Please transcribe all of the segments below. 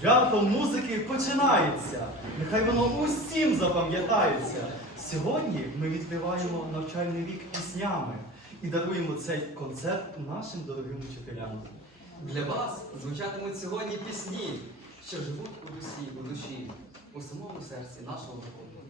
Свято музики починається. Нехай воно усім запам'ятається. Сьогодні ми відкриваємо навчальний рік піснями і даруємо цей концерт нашим дорогим учителям. Для вас звучатимуть сьогодні пісні, що живуть у душі, у душі, у самому серці нашого народу.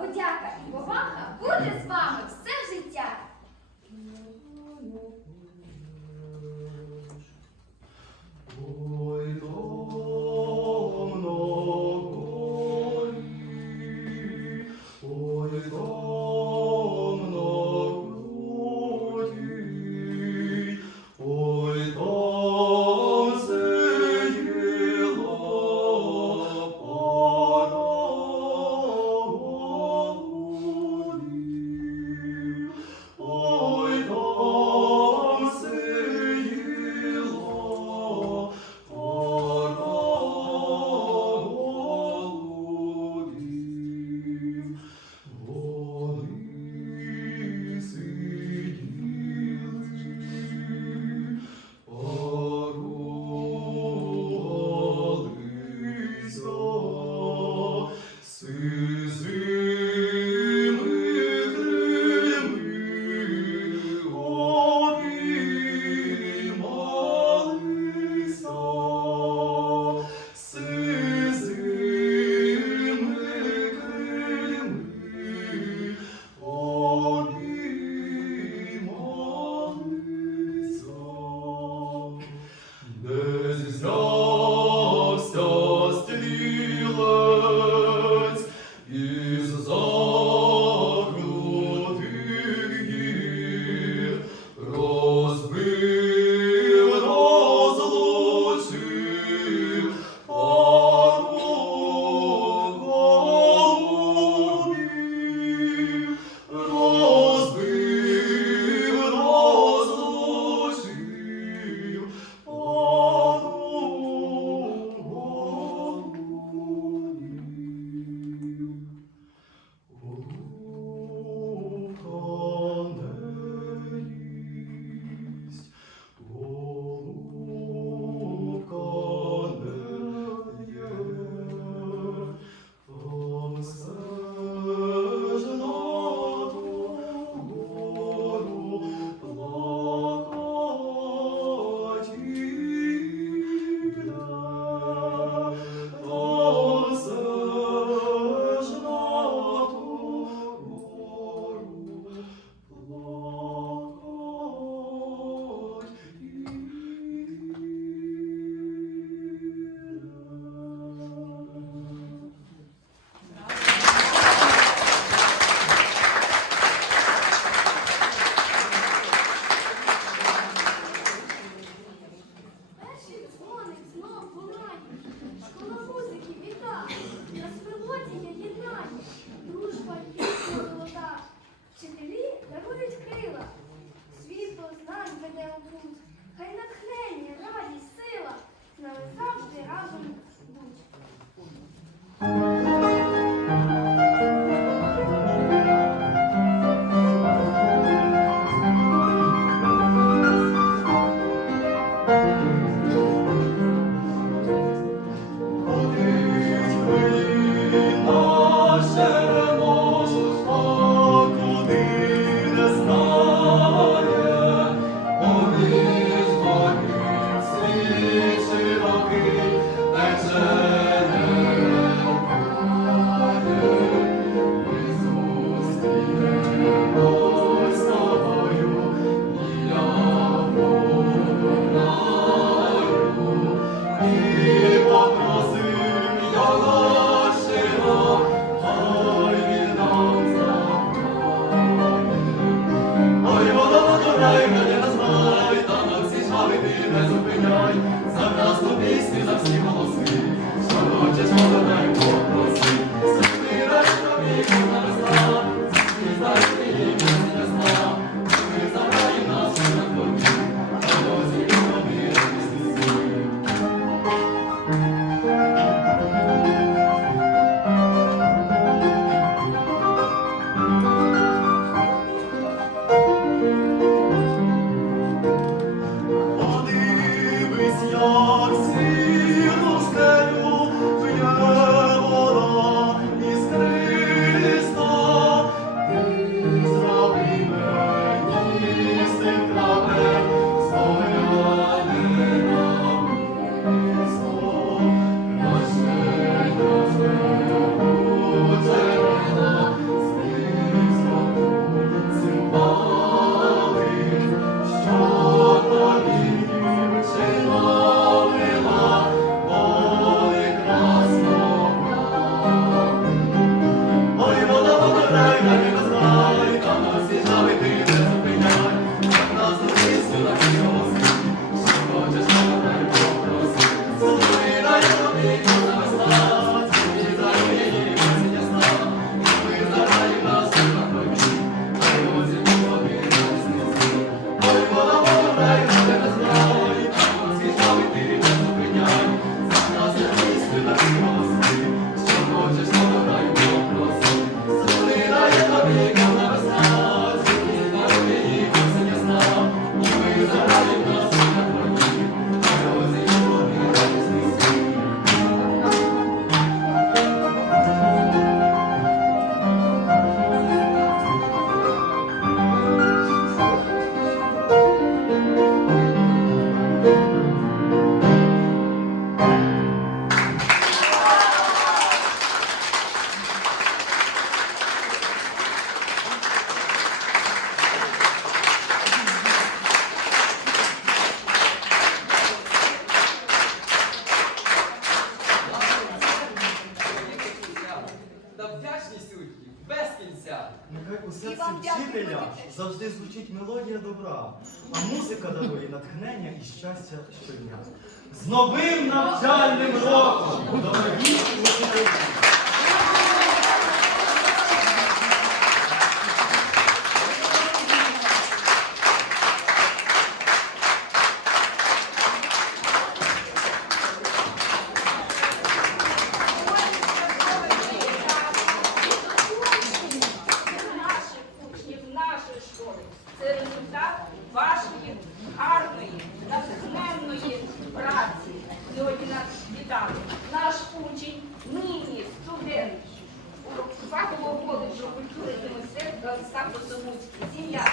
Подяка і повага завжди звучить мелодія добра, а музика дарує натхнення і щастя щодня. З новим навчальним роком! Дорогі! Остап Посомуцький. земля.